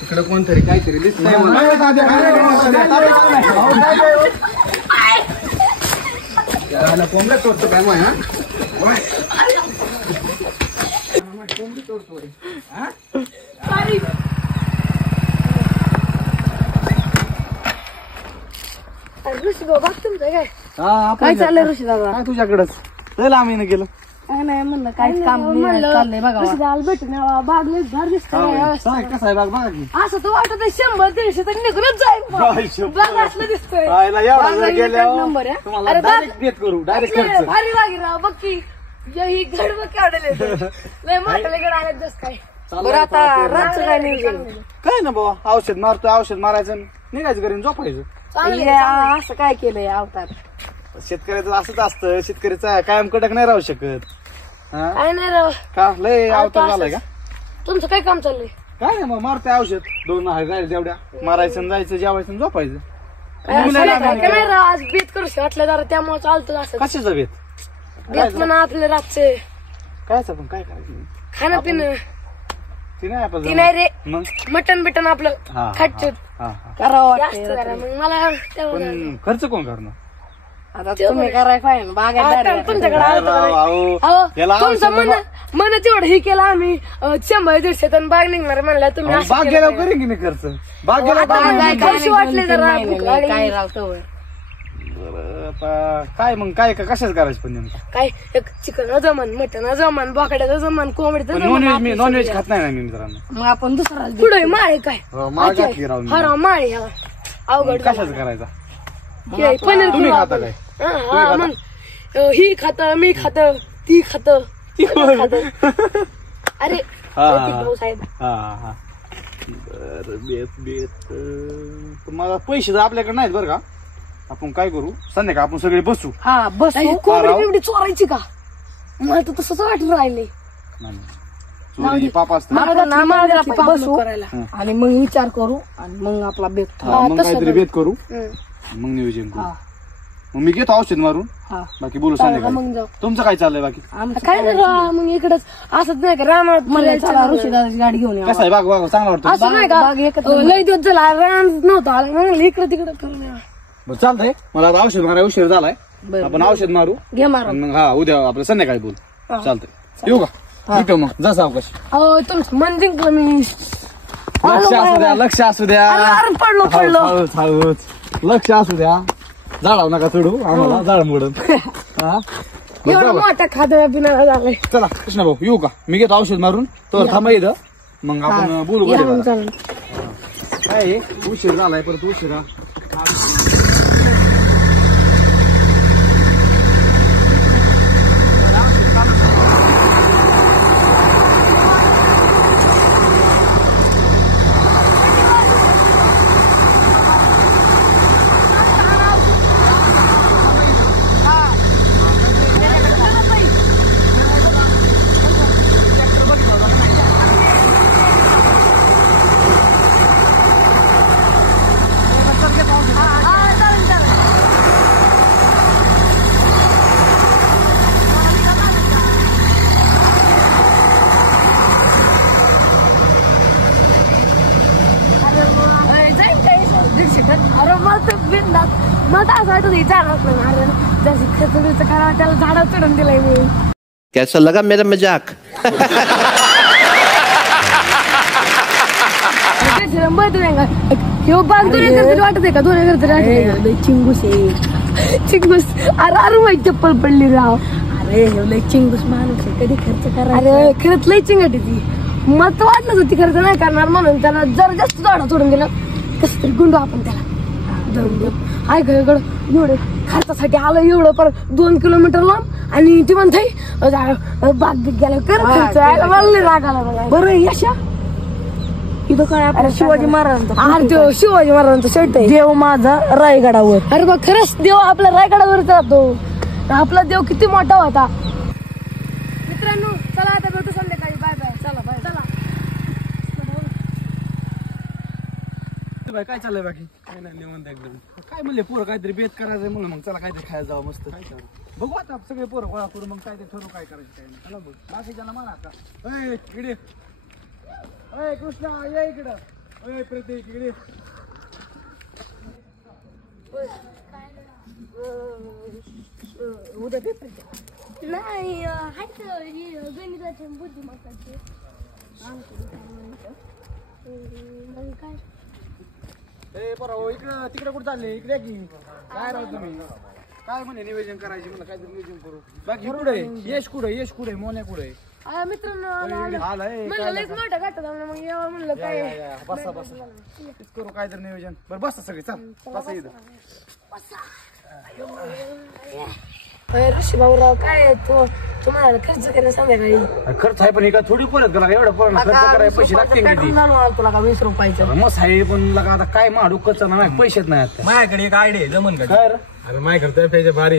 तिकडे कोणतरी काहीतरी दिसतंय कोंबड्या तोडतो काय मग कोंबडी तोडतोय ऋषीदाबा तुमचं काय चाललंय ऋषीदाबा? काय तुझ्याकडच चल आम्ही गेलो नाही म्हणलं काहीच काम चाललंय बघा ऋषीदाला भेटून बाग लय भारी दिसतोय. कसा आहे बाग बघा की असं तर वाटत 100-150 तर निघूनच जाईल बाग असलं दिसतोय. नंबर आहे भारी लागे राव बघ की ही गड बघ काढले लय मोठे गड आले जस काय. बरं आता रातचं काय नियोजन काय ना बाबा औषध मारतोय औषध मारायचं निघायचं घरी झोपायचं. असं काय केलंय अवतार शेतकऱ्याचं असंच असतं शेतकऱ्याचा कायम कडक नाही राहू शकत. काय नाही राव का लय अवतार झालाय का तुमचं काय काम चाललंय? काय नाही मग मारतोय औषध 2 हजार जेवढ्या मारायचं जायचं जेवायचं झोपायचं. काय राव आज बेत करू वाटलं जरा त्यामुळे चालतं असं. कशाचा बेत बेत म्हणा आपले रातचे कायच आपण काय करायचं खाणं पिणं ती नाही आपण ती नाही रे मग मटन बिटन आपलं खाटचूट करावं वाटतं मला. पण खर्च कोण करणार आता तुम्ही कराय पाहिजे बागायत तुमच्याकडे तुमचं मन तेवढं हे केलं आम्ही 100-150 टन बाग निघणार म्हणलं तुम्ही बाग गेल्यावर करेन की मी खर्च बाग गेल्यावर वाटले जरा काय काय मग काय कशाच करायचं पण नेमकं काय एक चिकन जमन मटन जमन बोकड्याचं जमन कोंबडीचं जमन. नॉनव्हेज खात नाही ना मी मित्रांनो. मग आपण दुसरा पुढे माळे काय हा राव माळे अवघड कशाच करायचा पनीर तुम्ही खाता काय मग ही खात मी खात ती खात अरे साहेब मला पैसे तर आपल्याकडे नाहीत बरं का. आपण काय करू संध्याकाळ आपण सगळे बसू कोंबडी बिबडी चोरायची का मला तर तसंच वाटून राहिले. पाप असत बसू आणि मग विचार करू आणि मग आपला बेत काहीतरी बेत करू मग नियोजन करू. मग मी घेतो औषध मारून बाकी बोलू संध्याकाळी. तुमचं काय चाललंय बाकी काय मग इकडच असंच नाही का रानात ऋषीदाची गाडी घेऊन कसं आहे बाग बाग चांगला वाटतं असं नाही का लय दिवस झाला रान नव्हतं आलं म्हणलं इकडे तिकडे करून बरं चालतंय. मला आता औषध मारायला उशीर झालाय आपण औषध मारू घे मारू मग उद्या आपलं संध्याकाळी बोल चालतंय. येऊ का येतो मग जसा अवकाश तुमचं मन जिंकलं मी लक्ष असू द्या पडलो लक्ष असू द्या झाडाव नका चढू आम्हाला झाड मोडून एवढं मोठा खाद्य पिण्याला झालंय. चला कृष्णा भाऊ येऊ का मी घेतो औषध मारून तर थांबा इथं मग आपण बोलू. काय उशीर झालाय परत उशिरा झाडा चढून दिलाय मी. कैसा लगा मेरा मजाक बाग 2 एकर तरी वाटत आहे का 2 एकर तरी चिंगूस आहे चिंगूस. अरे माझी चप्पल पडली राव. अरे लय चिंगूस माणूस आहे कधी खर्च करा. अरे खरंच लय चिंगट ती मला तर वाटलंच होती खर्च नाही करणार म्हणून त्याला जरा जास्त झाडा सोडून दिलं कसं तरी गुंडू आपण त्याला आय गड एवढं खर्चासाठी आलं एवढं पर 2 किलोमीटर लांब आणि ती म्हणते बाग गेला कर खर्च मला राग आला. बरं यशा इथं काय आपल्या शिवाजी महाराजांचा शिवाजी महाराजांचा शर्ट आहे देव माझा रायगडावर. अरे बघ खरंच देव आपल्या रायगडावर जातो. आपला देव किती मोठा होता. मित्रांनो चला आता भेटू संध्याकाळी. Bye bye. चला बाय चला काय काय चाललंय बाकी? काय नाही निवांत एकदम. काय म्हणले पोरं काहीतरी बेत करायचंय म्हणून मग चला काहीतरी खायला जावं मस्त. बघू आता सगळे पोरं गोळा करू मग काहीतरी ठरवू काय करायचं काय नाही. चला बघ बाकीच्याला म्हणा का इकडे कृष्णा ये इकडं प्रतीक इकडे. उद्या पेपर नाही गणिताचे बुद्धिमत्ताचे काय ए बरं इकडं तिकडे कुठं चालले इकडे की काय राहू तुम्ही काय म्हणे नियोजन करायचे मला काहीतरी नियोजन करू. बाकी कुठे यश कुठे मोन्या कुठे मित्रांनो आलाय लयच मोठा घाट मग यावं म्हणलं काय बसा तेच करू काहीतरी नियोजन. बरं बसा सगळे चल बसा इथं. ऋषी भाऊराव काय तुम्हाला खर्च करायला संध्याकाळी खर्च आहे पण एका थोडी परत करा एवढं पण खर्च करायला पैसे लागते किती तुला का 20 रुपयाचं मग साहेब पण लगा आता काय माडू कच्चा नाही पैसेच नाही आता. माझ्याकडे एक आयडिया आहे जमन का? काय रे? अरे माझ्याकडे तुझ्यापेक्षा भारी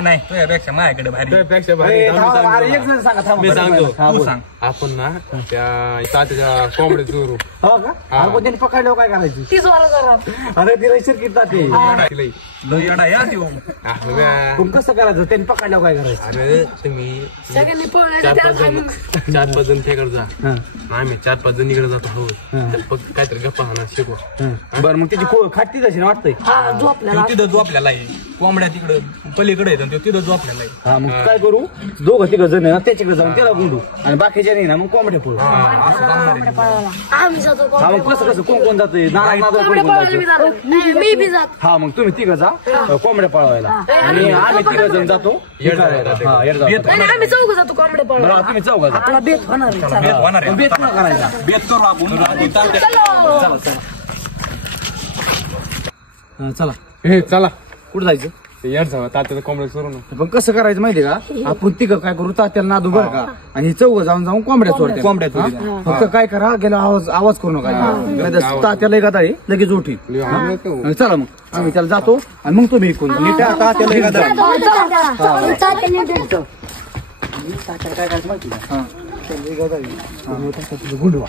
नाही तुझ्यापेक्षा माझ्याकडे भारी. तुझ्यापेक्षा भारी अरे एक जण सांगा थांबा. मी सांगतो हा, तू बोल. सांग. आपण ना त्या तात्याच्या कोंबड्या चोरू. हो का अरे पण त्यांनी पकडल्यावर काय करायची? 30 वाला जरा अरे ती रैसर किती ते येडा या देऊ. पण कसं करायचं त्यांनी पकडल्यावर काय करायचं? अरे तुम्ही सगळ्यांनी चार पाच जण त्याकडे जा आम्ही 4-5 जण इकडे जातो हो फक्त काहीतरी गप्पा हाणा शिकू. बरं मग तिची खाटी तशी ना वाटतंय. तिथं जो आपल्याला आहे कोंबड्या तिकडे पलीकडे येतात तिथं जो आपल्याला आहे. हा मग काय करू 2-3 जण आहे ना त्याच्याकडे जाऊन त्याला गुंडू आणि बाकीच्या नाही ना मग कोंबड्या पळू. आम्ही जातो हा मग कसं कोण जातंय मी बी जातो. हा मग तुम्ही 3 जा कोंबड्या पळवायला आणि आम्ही 3 जण जातो येड जाऊ. नाही, आम्ही चौघ जातो कोंबडे पळवायला. बरं तुम्ही चौघा जा. आपला बेत होणार आहे. बेत होणार आहे. बेत कोण करायचा? बेत करू आपण चला हे चला कुठं जायचं? येड जाऊ तात्याचं कोंबड्या चोरू ना. पण कसं करायचं माहितीये का आपण 3 काय करू तात्याला नादू बरं का आणि 4 जाऊन कोंबड्या चोरते. कोंबड्या फक्त काय करा गेला आवाज करू नका तात्याला एक आहे लगेच उठी. चला मग आम्ही त्याला जातो आणि मग तुम्ही ऐकून तात्याला काय करायचं माहिती का गुंडवा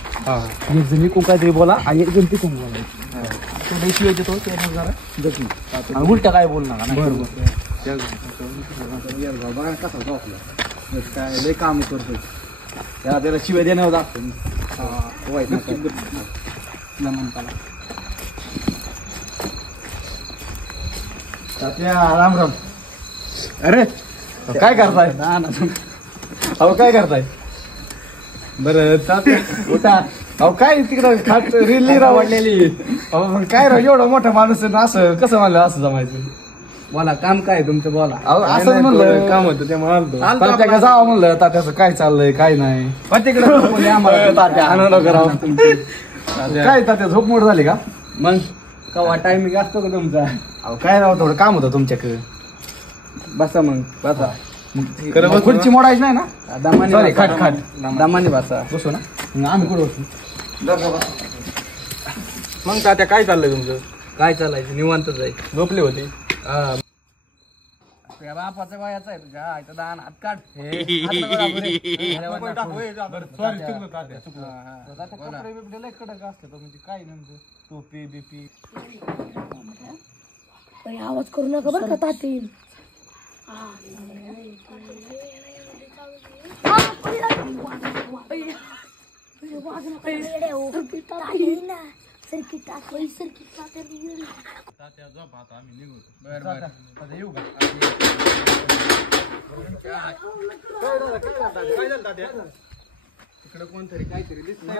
एक जण इकून काहीतरी बोला आणि एक जण तिकून बोला शिवाय देतो जरा जशी उलटा काय बोल नका. बरोबर कसा आपला काय लय काम करतो त्याला शिवाय देण्यावर दाखतो राम राम. अरे काय करताय? अहो काय करताय? बरं उठा. अहो काय तिकडं खाट रिली रावडलेली. अहो मग काय राव एवढा मोठा माणूस आहे असं कसं म्हणलं असं जमायचं? बोला काम काय तुमचं बोला. अहो असं म्हणलं काम होतं ते म्हणाल तात्या जावं म्हणलं तात्याचं काय चाललंय काय नाही तिकडे आम्हाला तात्या आनंद करावं. काय तात्या झोप मोड झाली का? मग कवा टायमिंग असतो का तुमचा? अहो काय राव थोडं काम होतं तुमच्याकडे. बसा मग बसा. मग खुर्ची मोडायची नाही ना? दमाने खाट खाट दमाने बसा. बसू ना मग आम्ही कुठं बसू? मग तात्या काय चाललंय तुमचं? काय चालायचं निवांतच आहे. झोपले होते. बापाचा वयाचा आहे तुझ्या दान हात काढ. कडक असतं म्हणजे काय नेमकं टोपी बिपी आवाज करू नका बरं का ताती. येऊ का? तिकडे कोणतरी काहीतरी दिसतंय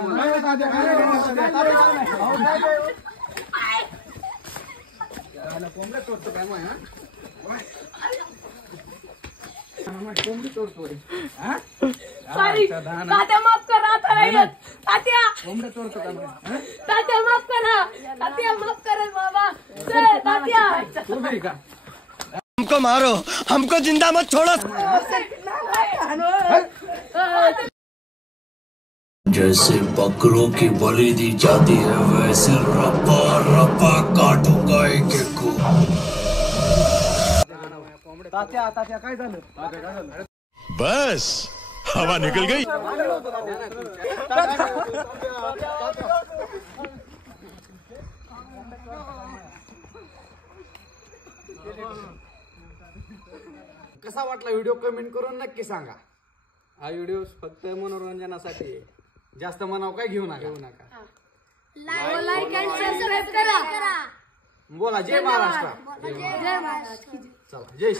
सॉरी तात्या माफ करा आता नाही येत. तात्या माफ करा. तात्या माफ करा बाबा. तात्या हमको मारो हमको जिंदा मत छोड़ो. जैसे बकरों की बलि दी जाती है वैसे रप्पा रप्पा काटूंगा एक एक को. तात्या काय झालं? बस हवा निकल गई. कसा वाटला व्हिडिओ कमेंट करून नक्की सांगा. हा व्हिडिओ फक्त मनोरंजनासाठी आहे. जास्त मनाव काय घेऊ नका. लाईक अँड सबस्क्राईब करा. बोला जय महाराष्ट्र. जय महाराष्ट्र. चला जय